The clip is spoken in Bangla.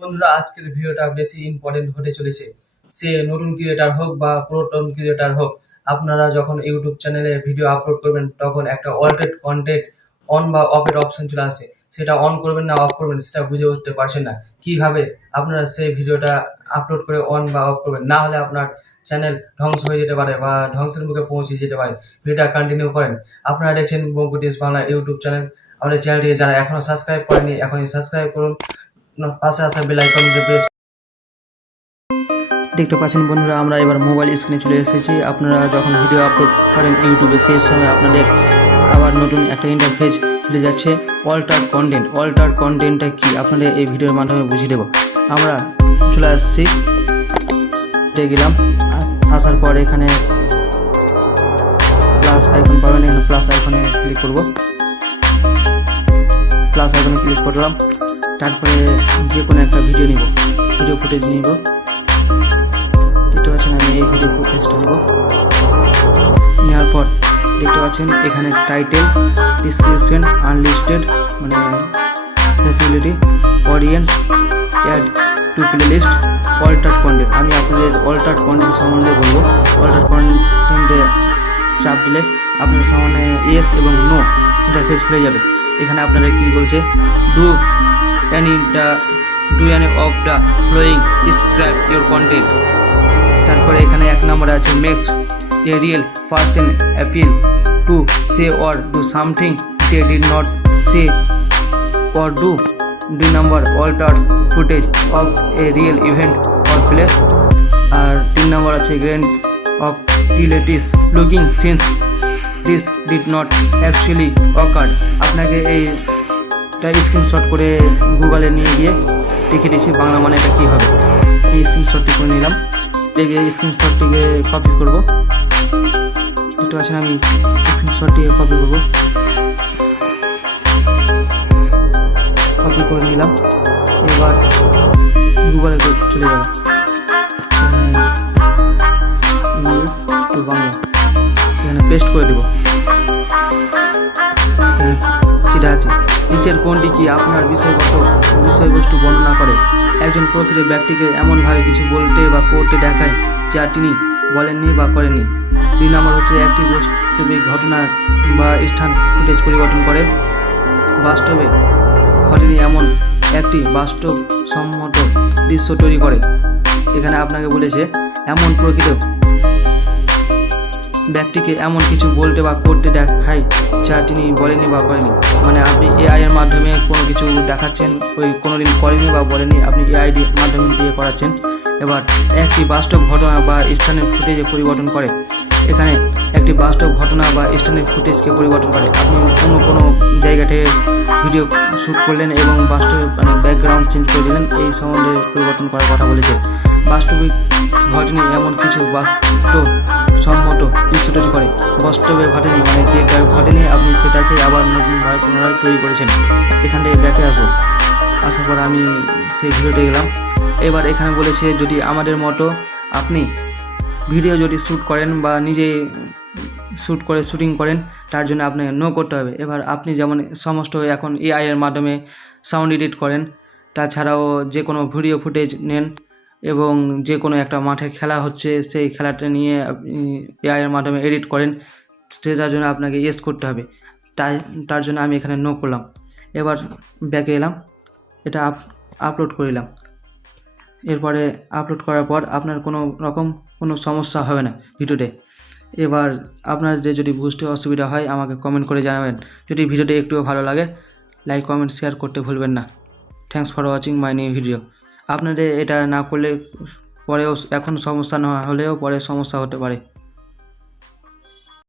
বন্ধুরা, আজকের ভিডিওটা বেশি ইম্পর্টেন্ট হতে চলেছে। সে নতুন ক্রিয়েটার হোক বা পুরাতন ক্রিয়েটার হোক, আপনারা যখন ইউটিউব চ্যানেলে ভিডিও আপলোড করবেন তখন একটা অলরেড কন্টেন্ট অন বা অফের অপশন চলে আসে। সেটা অন করবেন না অফ করবেন সেটা বুঝে উঠতে পারছেন না। কিভাবে আপনারা সেই ভিডিওটা আপলোড করে অন বা অফ করবেন, না হলে আপনার চ্যানেল ধ্বংস হয়ে যেতে পারে বা ধ্বংসের মুখে পৌঁছে যেতে পারে। ভিডিওটা কন্টিনিউ করেন। আপনারা দেখছেন বঙ্কুটিস বাংলা ইউটিউব চ্যানেল। আমাদের চ্যানেলটিকে যারা এখনো সাবস্ক্রাইব করেনি এখনই সাবস্ক্রাইব করুন। পাশে আসা বেল আইকন প্রেস। দেখতে পাচ্ছেন বন্ধুরা, আমরা এবার মোবাইল স্ক্রিনে চলে এসেছি। আপনারা যখন ভিডিও আপলোড করেন ইউটিউবে সেই সময় আপনাদের আবার নতুন একটা ইন্টারফেস খুলে যাচ্ছে। অল্টার কন্টেন্টটা কি আপনাদের এই ভিডিওর মাধ্যমে বুঝিয়ে দেবো। আমরা চলে আসছি, গেলাম। আসার পর এখানে প্লাস আইকন পাবেন, এখানে প্লাস আইকনে ক্লিক করব। প্লাস আইকনে ক্লিক করলাম। তারপরে যে কোনো একটা ভিডিও ফুটেজ নিব। দেখতে পাচ্ছেন আমি এই ভিডিও ফুটেজটা নেব। নেওয়ার পর দেখতে পাচ্ছেন এখানে টাইটেল, ডিসক্রিপশন, আনলিস্টেড মানে facility, audience, add to playlist, alter content. আমি আপনাদের অল্টার কন্টেন্ট সম্বন্ধে বলবো। অল্টার কন্টেন্টে চাপ দিলে আপনাদের সামনে ইয়েস এবং নো ইন্টারফেস খুলে যাবে। এখানে আপনারা কি বলছে, do any of the following describe your content। তারপরে এখানে এক নম্বরে আছে makes a real person appeal to say or do something they did not say or do. 2 নম্বর alters footage of a real event or place. আর 3 নম্বর আছে grains of relatives looking since this did not actually occurred. আপনাকে এইটা স্ক্রিনশট করে গুগলে নিয়ে গিয়ে দেখে দিচ্ছি বাংলা মানে এটা কী হবে। এই স্ক্রিনশটটি করে নিলাম। দেখে স্ক্রিনশটটিকে কপি করব। দেখতে পাচ্ছেন আমি স্ক্রিনশটটিকে কপি করব। কপি করে নিলাম। এবার গুগলে চলে যাব, ইংলিশ টু বাংলা, এখানে পেস্ট করে দেব। এটা আছে, নিচের কোনটি কি আপনার বিষয়বস্তু বর্ণনা করে? একজন প্রকৃত ব্যক্তিকে এমনভাবে কিছু বলতে বা করতে দেখায় যা তিনি বলেননি বা করেননি। 2 নম্বর হচ্ছে একটি বাস্তবিক ঘটনা বা স্থান ফুটেজ পরিবর্তন করে। বাস্তবে ঘটেনি এমন একটি বাস্তবসম্মত দৃশ্য তৈরি করে। এখানে আপনাকে বলেছে এমন প্রকৃত ব্যক্তিকে এমন কিছু বলতে বা করতে দেখায় যা তিনি বলেনি বা করেনি। মানে আপনি এআই এর মাধ্যমে কোনো কিছু দেখাচ্ছেন, ওই কোনোদিন করেনি বা বলেনি, আপনি এআই মাধ্যমে দিয়ে করাচ্ছেন। এবার একটি বাস্তব ঘটনা বা স্থানের ফুটেজে পরিবর্তন করে। এখানে একটি বাস্তব ঘটনা বা স্থানের ফুটেজকে পরিবর্তন করে। আপনি অন্য কোনো জায়গা থেকে ভিডিও শ্যুট করলেন এবং বাস্তব মানে ব্যাকগ্রাউন্ড চেঞ্জ করে দিলেন, এই সম্বন্ধে পরিবর্তন করার কথা বলেছে। বাস্তবিক ঘটেনি এমন কিছু বাস্তবসম্মত দৃশ্য তৈরি করে। বাস্তবে ঘটেনি মানে যে ঘটেনি আপনি সেটাকে আবার নতুনভাবে পুনরায় তৈরি করেছেন। এখান থেকে ব্যাকে আসার পর আমি সেই ভিডিওতে গেলাম। এবার এখানে বলেছে যদি আমাদের মতো আপনি ভিডিও যদি শ্যুট করেন বা নিজে শুটিং করেন, তার জন্য আপনাকে নো করতে হবে। এবার আপনি যেমন সমস্ত এখন এআই এর মাধ্যমে সাউন্ড এডিট করেন, তাছাড়াও যে কোনো ভিডিও ফুটেজ নেন এবং যে কোনো একটা মাঠে খেলা হচ্ছে সেই খেলাটা নিয়ে আপনি এআই এর মাধ্যমে এডিট করেন, সেটার জন্য আপনাকে ইয়েস করতে হবে। তার জন্য আমি এখানে নো করলাম। এবার ব্যাকে এলাম, এটা আপলোড করলাম। এরপরে আপলোড করার পর আপনার কোনো সমস্যা হবে না ভিডিওতে। এবার আপনাদের যদি বুঝতে অসুবিধা হয় আমাকে কমেন্ট করে জানাবেন। যদি ভিডিওটি একটুও ভালো লাগে লাইক কমেন্ট শেয়ার করতে ভুলবেন না। Thanks for watching my new video. আপনাদের এটা না করলে পরেও এখন সমস্যা না হলেও পরে সমস্যা হতে পারে।